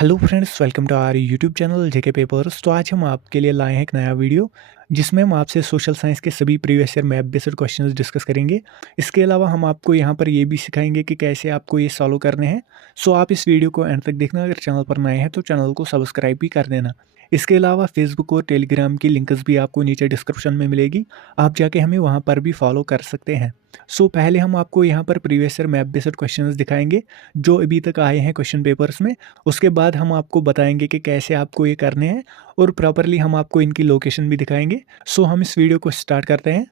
Hello friends, welcome to our YouTube channel JK Papers. तो आज हम आपके लिए लाए हैं एक नया वीडियो जिसमें हम आपसे सोशल साइंस के सभी previous year map based questions discuss करेंगे। इसके अलावा हम आपको यहाँ पर ये भी सिखाएंगे कि कैसे आपको ये सॉल्व करने हैं। सो आप इस वीडियो को एंड तक देखना। अगर चैनल पर नए हैं तो चैनल को सब्सक्राइब भी कर देना। इसके अलावा फेसबुक और टेलीग्राम की लिंक्स भी आपको नीचे डिस्क्रिप्शन में मिलेगी। आप जाके हमें वहाँ पर भी फॉलो कर सकते हैं। सो पहले हम आपको यहाँ पर previous year map based questions दिखाएंगे जो अभी तक आए हैं क्वेश्चन पेपर्स में। उसके बाद हम आपको बताएंगे कि कैसे आपको ये करने हैं और प्रॉपरली हम आपको इनकी लोकेशन भी दिखाएंगे। सो हम इस वीडियो को स्टार्ट करते हैं।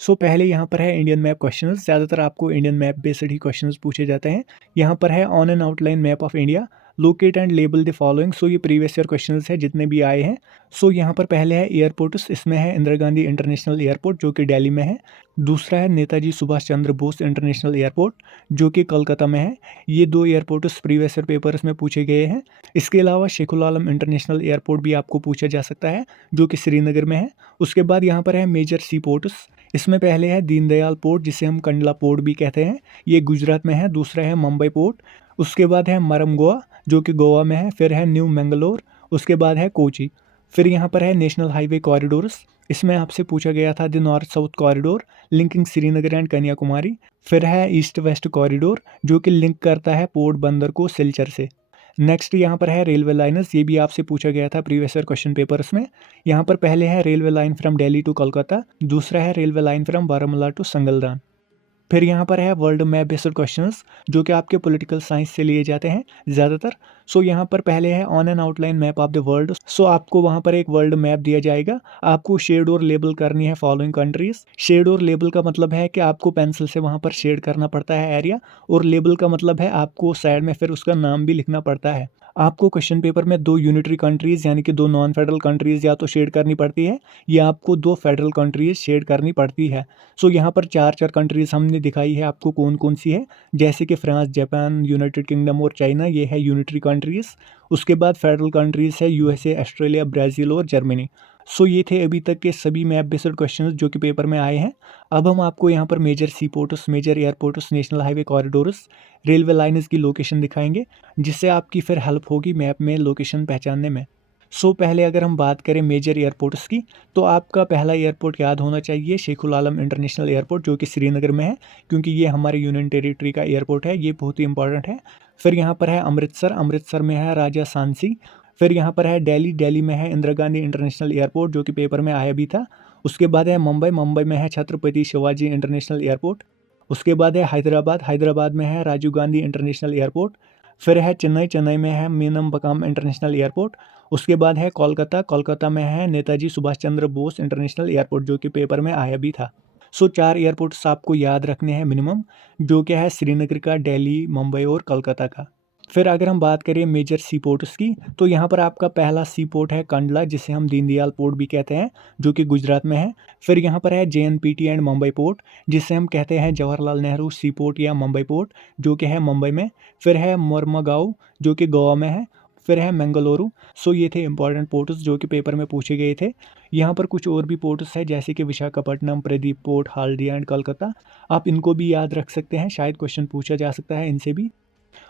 सो पहले यहाँ पर है इंडियन मैप क्वेश्चंस। ज़्यादातर आपको इंडियन मैप बेस्ड ही क्वेश्चंस पूछे जाते हैं। यहाँ पर है on an outline map of India locate and label the following. So ये प्रीवियस ईयर क्वेश्चंस है जितने भी आए हैं। सो यहाँ पर पहले है एयरपोर्ट्स। इसमें है इंदिरा गांधी इंटरनेशनल एयरपोर्ट जो कि दिल्ली में है। दूसरा है नेताजी सुभाष चंद्र बोस इंटरनेशनल एयरपोर्ट जो कि कोलकाता में है। ये दो एयरपोर्ट्स प्रीवियस ईयर पेपर्स में पूछे गए हैं। इसके अलावा शेखुल आलम इंटरनेशनल एयरपोर्ट भी आपको पूछा जा सकता है जो कि श्रीनगर में है। उसके बाद यहाँ पर है मेजर सी पोर्ट्स। इसमें पहले है दीनदयाल पोर्ट जिसे हम कंडला पोर्ट भी कहते हैं, ये गुजरात में है। दूसरा है मुंबई पोर्ट। उसके बाद है मरमगोआ जो कि गोवा में है। फिर है न्यू मैंगलोर। उसके बाद है कोची। फिर यहाँ पर है नेशनल हाईवे कॉरिडोर्स। इसमें आपसे पूछा गया था the north south corridor linking Srinagar and Kanyakumari. फिर है ईस्ट वेस्ट कॉरिडोर जो कि लिंक करता है पोर्ट बंदर को सिलचर से। नेक्स्ट यहाँ पर है रेलवे लाइनर्स। ये भी आपसे पूछा गया था प्रीवियस ईयर क्वेश्चन पेपर्स में। यहाँ पर पहले है railway line from Delhi to Kolkata. दूसरा है railway line from Baramulla to Sangaldan. फिर यहाँ पर है वर्ल्ड मैप बेस्ड क्वेश्चंस जो कि आपके पॉलिटिकल साइंस से लिए जाते हैं ज़्यादातर। सो यहाँ पर पहले है on an outline map of the world. So आपको वहाँ पर एक वर्ल्ड मैप दिया जाएगा। आपको शेड और लेबल करनी है फॉलोइंग कंट्रीज। शेड और लेबल का मतलब है कि आपको पेंसिल से वहाँ पर शेड करना पड़ता है एरिया, और लेबल का मतलब है आपको साइड में फिर उसका नाम भी लिखना पड़ता है। आपको क्वेश्चन पेपर में दो यूनिटरी कंट्रीज यानी कि दो नॉन फेडरल कंट्रीज या तो शेड करनी पड़ती है या आपको दो फेडरल कंट्रीज शेड करनी पड़ती है। सो यहाँ पर चार चार कंट्रीज हमने दिखाई है आपको कौन कौन सी है, जैसे कि फ्रांस, जापान, यूनाइटेड किंगडम और चाइना, ये है यूनिटरी कंट्रीज। उसके बाद फेडरल कंट्रीज है यूएसए, ऑस्ट्रेलिया, ब्राज़ील और जर्मनी। सो ये थे अभी तक के सभी मैप बेस्ड क्वेश्चंस जो कि पेपर में आए हैं। अब हम आपको यहाँ पर major sea ports, major airports, national highway corridors, railway lines की लोकेशन दिखाएंगे जिससे आपकी फिर हेल्प होगी मैप में लोकेशन पहचानने में। सो पहले अगर हम बात करें मेजर एयरपोर्ट्स की, तो आपका पहला एयरपोर्ट याद होना चाहिए शेखुल आलम इंटरनेशनल एयरपोर्ट जो कि श्रीनगर में है, क्योंकि ये हमारे यूनियन टेरिटरी का एयरपोर्ट है, ये बहुत ही इंपॉर्टेंट है। फिर यहाँ पर है अमृतसर, अमृतसर में है राजा सांसी। फिर यहाँ पर है दिल्ली, दिल्ली में है इंदिरा गांधी इंटरनेशनल एयरपोर्ट जो कि पेपर में आया भी था। उसके बाद है मुंबई, मुंबई में है छत्रपति शिवाजी इंटरनेशनल एयरपोर्ट। उसके बाद है हैदराबाद, हैदराबाद में है राजीव गांधी इंटरनेशनल एयरपोर्ट। फिर है चेन्नई, चेन्नई में है मीनमबक्कम इंटरनेशनल एयरपोर्ट। उसके बाद है कोलकाता, कोलकाता में है नेताजी सुभाष चंद्र बोस इंटरनेशनल एयरपोर्ट जो कि पेपर में आया भी था। सो चार एयरपोर्ट्स आपको याद रखने हैं मिनिमम, जो क्या है श्रीनगर का, दिल्ली, मुंबई और कोलकाता का। फिर अगर हम बात करें मेजर सी पोर्ट्स की, तो यहाँ पर आपका पहला सी पोर्ट है कंडला जिसे हम दीनदयाल पोर्ट भी कहते हैं जो कि गुजरात में है। फिर यहाँ पर है जेएनपीटी एंड मुंबई पोर्ट जिसे हम कहते हैं जवाहरलाल नेहरू सी पोर्ट या मुंबई पोर्ट जो कि है मुंबई में। फिर है मोरमागांव जो कि गोवा में है। फिर है मंगलुरु। सो ये थे इंपॉर्टेंट पोर्ट्स जो कि पेपर में पूछे गए थे। यहाँ पर कुछ और भी पोर्ट्स हैं जैसे कि विशाखापट्टनम, प्रदीप पोर्ट, हाल्डिया एंड कोलकाता। आप इनको भी याद रख सकते हैं, शायद क्वेश्चन पूछा जा सकता है इनसे भी।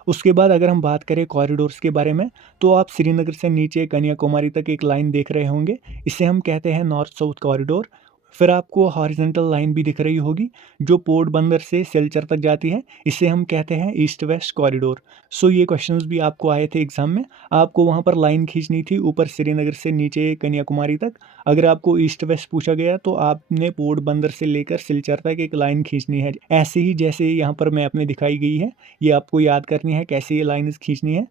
उसके बाद अगर हम बात करें कॉरिडोर्स के बारे में, तो आप श्रीनगर से नीचे कन्याकुमारी तक एक लाइन देख रहे होंगे, इसे हम कहते हैं नॉर्थ साउथ कॉरिडोर। फिर आपको हॉरिजॉन्टल लाइन भी दिख रही होगी जो पोर्ट बंदर से सिलचर तक जाती है, इसे हम कहते हैं ईस्ट वेस्ट कॉरिडोर। सो ये क्वेश्चंस भी आपको आए थे एग्जाम में। आपको वहाँ पर लाइन खींचनी थी ऊपर श्रीनगर से नीचे कन्याकुमारी तक। अगर आपको ईस्ट वेस्ट पूछा गया तो आपने पोर्ट बंदर से लेकर सिलचर तक एक लाइन खींचनी है, ऐसे ही जैसे यहाँ पर मैप में दिखाई गई है। ये आपको याद करनी है कैसे ये लाइन्स खींचनी है।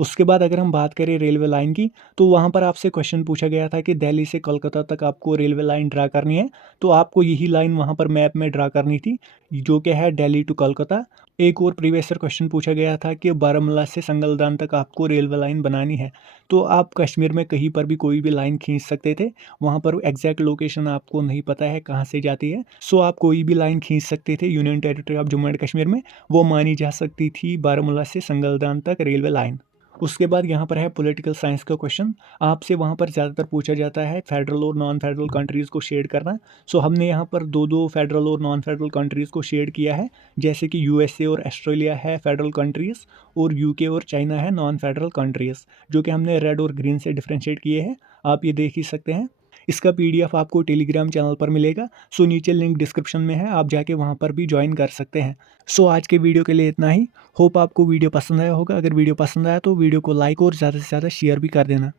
उसके बाद अगर हम बात करें रेलवे लाइन की, तो वहाँ पर आपसे क्वेश्चन पूछा गया था कि दिल्ली से कोलकाता तक आपको रेलवे लाइन ड्रा करनी है, तो आपको यही लाइन वहाँ पर मैप में ड्रा करनी थी जो कि है दिल्ली टू कोलकाता। एक और प्रीवियस ईयर क्वेश्चन पूछा गया था कि बारामूला से संगलदान तक आपको रेलवे लाइन बनानी है, तो आप कश्मीर में कहीं पर भी कोई भी लाइन खींच सकते थे। वहाँ पर एग्जैक्ट लोकेशन आपको नहीं पता है कहाँ से जाती है, सो आप कोई भी लाइन खींच सकते थे union territory of Jammu and Kashmir में, वो मानी जा सकती थी बारामूला से संगलदान तक रेलवे लाइन। उसके बाद यहाँ पर है पॉलिटिकल साइंस का क्वेश्चन। आपसे वहाँ पर ज़्यादातर पूछा जाता है फेडरल और नॉन फेडरल कंट्रीज़ को शेड करना। सो हमने यहाँ पर दो दो फेडरल और नॉन फेडरल कंट्रीज़ को शेड किया है, जैसे कि यूएसए और ऑस्ट्रेलिया है फेडरल कंट्रीज़ और यूके और चाइना है नॉन फेडरल कंट्रीज़, जो कि हमने रेड और ग्रीन से डिफ्रेंशिएट किए हैं। आप ये देख ही सकते हैं। इसका पीडीएफ आपको टेलीग्राम चैनल पर मिलेगा। सो नीचे लिंक डिस्क्रिप्शन में है, आप जाके वहाँ पर भी ज्वाइन कर सकते हैं। सो आज के वीडियो के लिए इतना ही। होप आपको वीडियो पसंद आया होगा। अगर वीडियो पसंद आया तो वीडियो को लाइक और ज़्यादा से ज़्यादा शेयर भी कर देना।